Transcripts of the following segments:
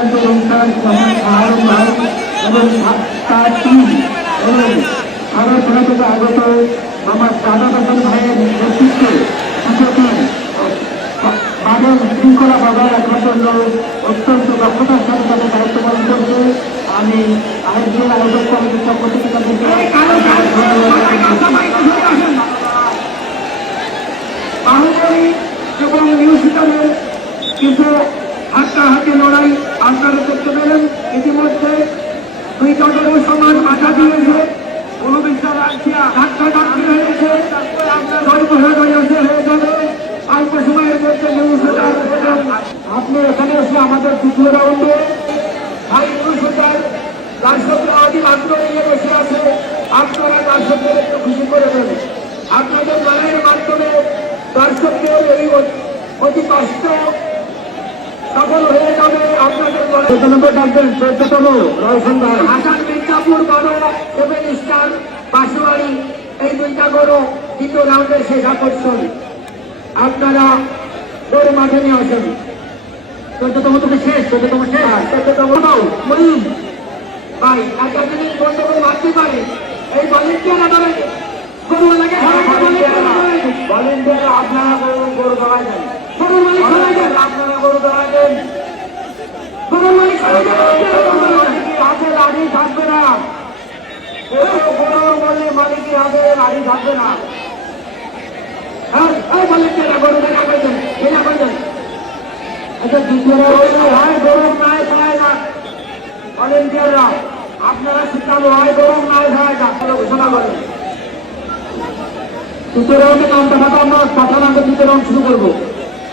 অত্যন্ত অনুষ্ঠান আহরণ ভাই এবং তার টিম এবং আরও ছোট থেকে আগত আমার দাদা হাসান ভাইয়ের নেতৃত্বে দুটো মানব শৃঙ্খলা বজায় রাখার জন্য অত্যন্ত দক্ষতার সাথে তাদের দায়িত্ব পালন করছে আমি আইনজীবী আয়োজক কমিটির পক্ষ এবং মিউজিক্যালের কিছু হাড্ডাহাড্ডি লড়াই আপনারা করতে পেলেন ইতিমধ্যে দুই দলের সমান বাধা দিয়েছে। হয়েছে হয়ে আপনি এখানে এসে আমাদের দ্বিতীয় রাউন্ডে নিয়ে বসে আছে। আপনারা একটু খুশি করে দেবেন আপনাদের লড়াইয়ের মাধ্যমে দর্শকদের এই অতি কষ্ট সফল হয়ে যাবে আপনাদের চোদ্দনব্বই ডাকবেন চোদ্দতম রয়সন ভাই মির্জাপুর গড় সেভেন স্টার বাসুয়ারি এই দুইটা গড় দ্বিতীয় রাউন্ডের শেষ আকর্ষণ। আপনারা গড়ে মাঠে নিয়ে আসেন। চোদ্দতম তুমি শেষ চোদ্দতম শেষ। চোদ্দতম মহিম ভাই একটা জিনিস বন্ধ করে মারতে পারে। এই ভলেন্টিয়ার আদালত গরুওয়ালাকে ভলেন্টিয়ার আপনারা গরু গরু দেন। আপনারা গরু গরু মালিক ধরাই দেন হাতে লাঠি থাকবে না। গরুর বলে মালিকের হাতে লাঠি থাকবে না। গরু গরু আপনারা শিক্ষালো হয় গরম নাই হয় ডাক্তার ঘোষণা করেন। শুরু করব।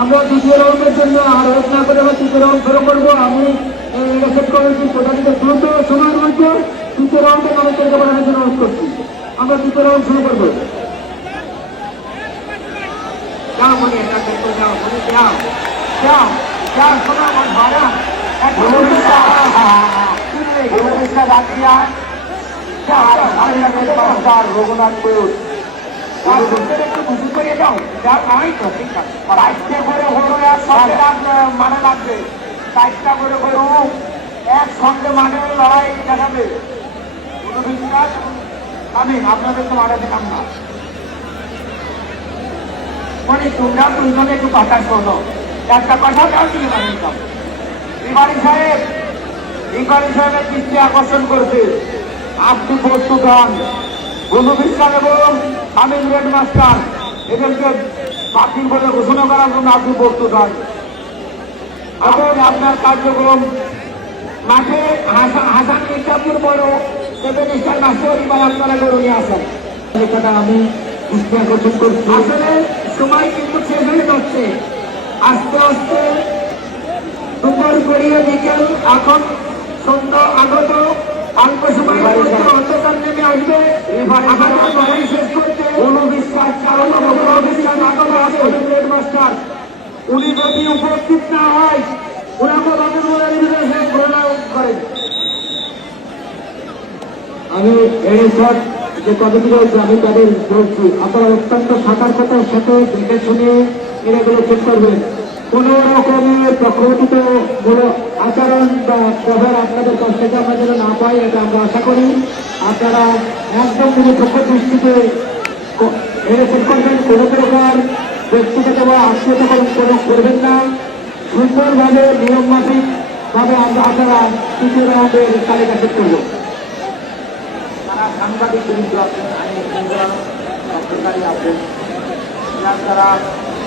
আমরা দ্বিতীয় রাউন্ডের জন্য আর ওয়েট না করে আমরা তৃতীয় রাউন্ড শুরু করব আমি ইলেকশন কমিটি প্রধানকে দ্রুত সময়ের মধ্যে তৃতীয় রাউন্ডে মানুষদেরকে বাড়ানোর জন্য অনুরোধ করছি। আমরা তৃতীয় রাউন্ড শুরু করব। যাও, মনে যাও মনে যাও যাও বুঝি করে যাও যা নয় তো মানে লাগবে করে হলো একসঙ্গে মানে লড়াই দেখাবে আমি আপনাদের তো মারা দিলাম না মানে তোমরা দুজনে একটু কথা শোনো একটা কথা যাও তুমি মানে বিমারি সাহেব বিমারি সাহেবের দৃষ্টি আকর্ষণ করছে আপনি প্রস্তুত হন বন্ধু বিশ্বাস এবং তামিল রেড মাস্টার। এদেরকে বাতিল বলে ঘোষণা করার জন্য আপনি প্রস্তুত হন এখন আপনার কার্যক্রম মাঠে হাসান হাসান মির্জাপুর বড় সেভেন স্টার মাস্টার এবার আপনারা করে নিয়ে আসেন। এটা আমি করছি। আসলে সময় কিন্তু শেষ হয়ে যাচ্ছে। আস্তে আস্তে দুপুর গড়িয়ে বিকেল এখন সন্ধ্যা আগত অল্প সময়ের অন্ধকার নেমে আসবে। আমাদের লড়াই শেষ করতে। অনুবিশ্বাস কারণ অনুবিশ্বাস আগত আছে রেড মাস্টার উনি যদি উপস্থিত না হয় ওনাকে ঘোষণা করেন। আমি এই সব যে রয়েছে আমি তাদের বলছি আপনারা অত্যন্ত সতর্কতার সাথে দেখে শুনে এগুলো চেক করবেন। কোন রকমের প্রকৃতিত কোনো আচরণ বা ব্যবহার আপনাদের কাছ থেকে আমরা যেন না পাই, এটা আমরা আশা করি। আপনারা একদম নিরপেক্ষ দৃষ্টিতে এরকম করবেন, কোনো প্রকার ব্যক্তিগত বা আত্মীয়তা কোনো করবেন না। সুন্দরভাবে নিয়ম মাফিক ভাবে আমরা আপনারা তৃতীয় রাউন্ডের তালিকা চেক করব। সাংবাদিক বৃন্দ আছেন আইন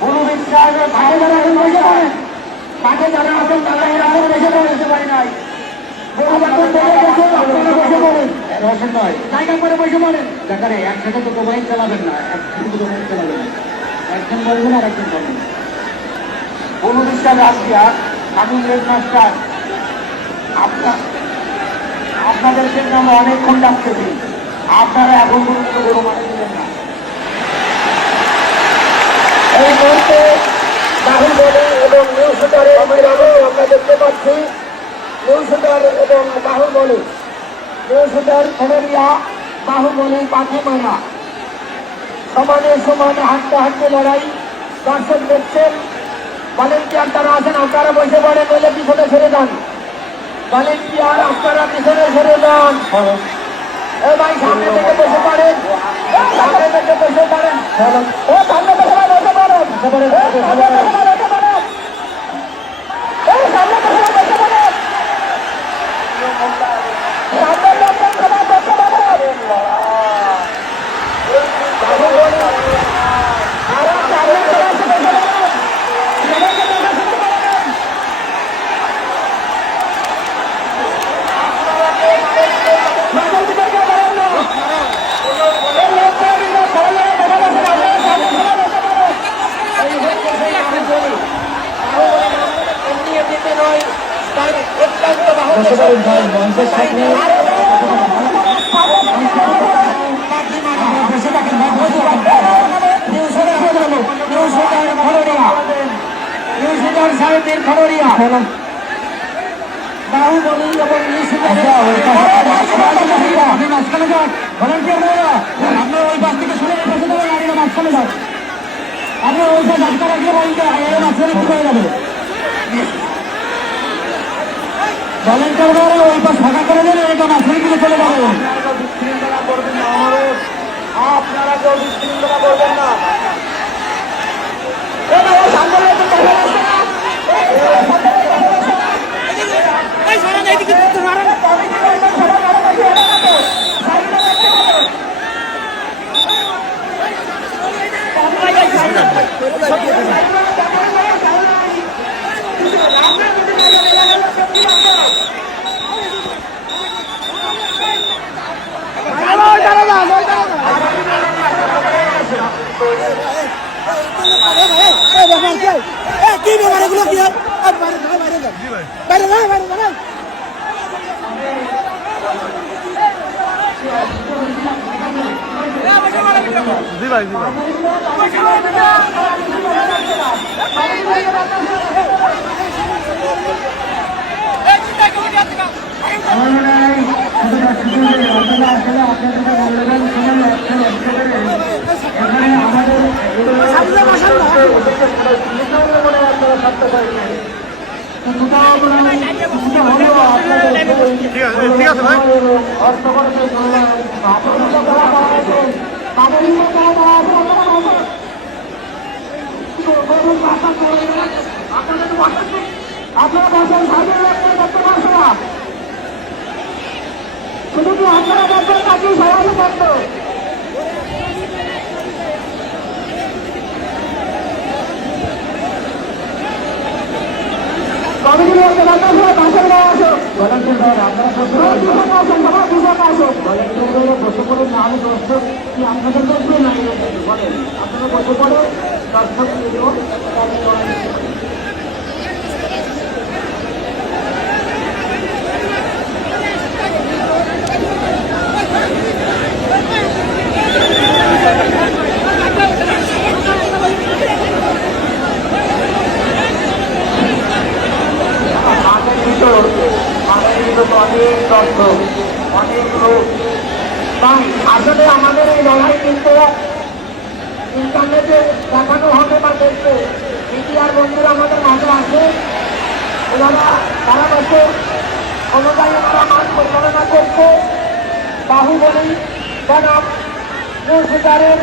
গুরু বিশ্বাস মাঠে যারা এখন বসে পড়েন মাঠে যারা আছেন তারা এর আগে বসে পড়ে যেতে পারি নাই গরু বাছুর বলে গেছে, আপনারা বসে পড়েন। জায়গা করে বসে পড়েন দেখারে একসাথে তো মোবাইল চালাবেন না একসাথে তো মোবাইল চালাবেন না একজন বলবেন আর একজন বলবেন গুরু বিশ্বাস আসিয়া আমি হেডমাস্টার আপনার আপনাদেরকে আমরা অনেকক্ষণ ডাকতেছি আপনারা এখন পর্যন্ত গরু মানে দিলেন না এই মুহূর্তে বাহুবলী এবং নিউ সুপারের মহিলাও আমরা দেখতে পাচ্ছি নিউ সুপার এবং বাহুবলী নিউ সুপার ফেরেরিয়া বাহুবলী পাখি মহিলা সমানে সমানে হাঁটতে হাঁটতে লড়াই, দর্শক দেখছেন ভলেন্টিয়ার তারা আছেন, আপনারা বসে পড়েন, নইলে পিছনে সরে যান। ভলেন্টিয়ার আপনারা পিছনে সরে যান। এ ভাই, সামনে থেকে বসে পড়েন। সামনে থেকে বসে পড়েন ও সামনে থেকে বসে পড়েন বসে পড়েন এ, সামনে থেকে বসে পড়েন এ, সামনে থেকে বসে পড়েন সামনে থেকে সবাই বসে পড়েন আরে সামনে থেকে বসে পড়েন সবাইকে বসে শুরু করেন মাথা দিকে কেউ করেন না এই লোকটা কিন্তু সবাই জায়গায় বসে বসে আপনারা সামনে সবাই বসে পড়েন এই হচ্ছে সেই বাহুবলী বাহুবলী এমনি এমনিতে নয় তার অত্যন্ত বাহুবলী সাহেবের খবরিয়া বাহুবলী এবং মাঝখানে যান ভলেন্টিয়ার ভাইরা আপনার ওই পাশ থেকে শুনে পাশে যাবেন গাড়িটা মাঝখানে যান আপনার ওই রাখলে বলতে মাঝখানে কি হয়ে যাবে ভলেন্টিয়ার ভাইরা ওই পাশ ফাঁকা করে দিকে চলে যাবে বিশৃঙ্খলা করবেন আপনারা কেউ বিশৃঙ্খলা করবেন না এ ভাই, ও সামনে একটু কথা বলছে না? এই সরেন এইদিকে সরেন কি ব্যাপার এগুলো কি হয় বাইরে যাও বাইরে যাও বাইরে যাও বাইরে যাও বসান না ঠিক আছে ঠিক আছে ভাই। আপনারা বসেন সামনে রাখতে করতে পারছ না শুধু কি আপনারা বসেন নাকি সবাই করতো কমিটি বাসের ভলেন্টিয়ার আপনারা ভলেন্টিয়ার বসে পড়ুন না আমি দর্শক, কি আপনাদের দেখবে না বলেন। আপনারা বসে পড়ে, দর্শক ভিডিও মাঠের ভিতর মাঠের ভিতর অনেক দর্শক অনেক লোক তাই আসলে আমাদের এই লড়াই কিন্তু ইন্টারনেটে দেখানো হবে বা দেখবে মিডিয়ার বন্ধুরা আমাদের মাঝে আছে ওনারা সারা বছর অনুযায়ী ওনারা মাঠ পরিচালনা করছে বাহুবলী বনাম নিউজের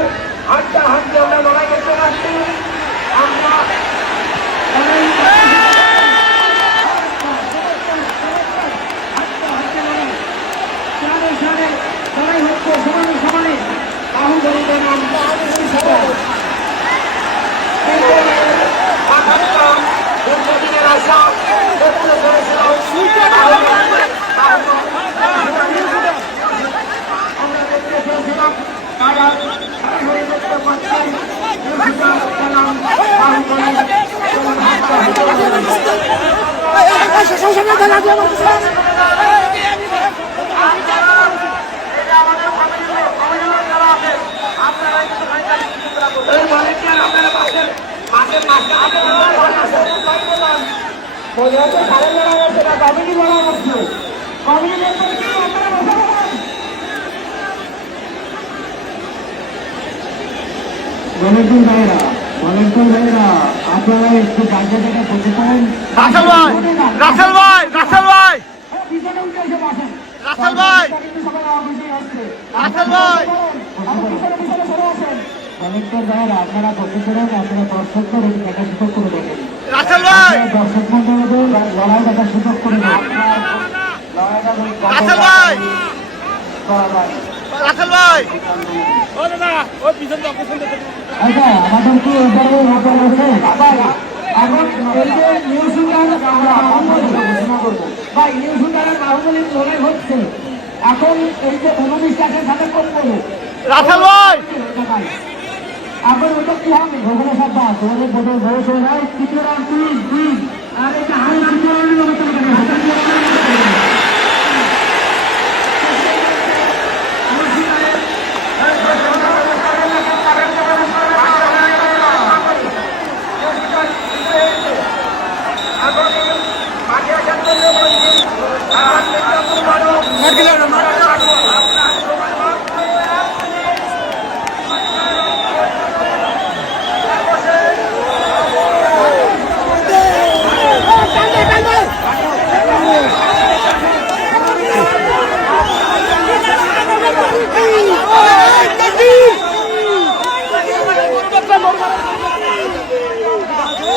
হাড্ডা হাড্ডি আমরা লড়াই করতে পারছি আমরা সামনে সামনে বাহুবলী নিউজের আঘাতটা দীর্ঘদিনের আশা সত্য করেছিল আমরা দেখতে চেয়েছিলাম তারা সরাসরি দেখতে পাচ্ছেন নিউজিল্যান্ড বনাম বাহুবলী এবং হাড্ডাহাড্ডি লড়াই। সংসদে দাঁড়া দিয়ে আমার এই ভলেন্টিয়ার আপনারা পাশের মাঠের মাঠে বলে হচ্ছে সাড়ে লড়াই হচ্ছে না কমিটি লড়াই হচ্ছে কমিটি মেম্বার কি আপনারা বসে বলেন ভলেন্টিয়ার ভাইরা ভলেন্টিয়ার ভাইরা আপনারা একটু বাইরে থেকে বসে পড়েন রাসেল ভাই রাসেল ভাই রাসেল ভাই। রাসেল ভাই রাসেল ভাই আমার ভলেন্টিয়ার ভাইরা আপনারা বসে পড়েন আপনারা দর্শক করে দেখা সুযোগ করে রাসেল দর্শক মন্ডলীদের লড়াই দেখার সুযোগ করে আচ্ছা আমাদের কি এবারে আছে এখন এই যে ঘোষণা করব সুলতানের লড়াই হচ্ছে। এখন এই যে সাথে কোন করব রাসেল ভাই এখন ওটা কি হবে ভোগলে সব তোমাদের বোধ বয়স হয়ে যায় তৃতীয় রাউন্ড প্লিজ আর এটা হাই রাউন্ডের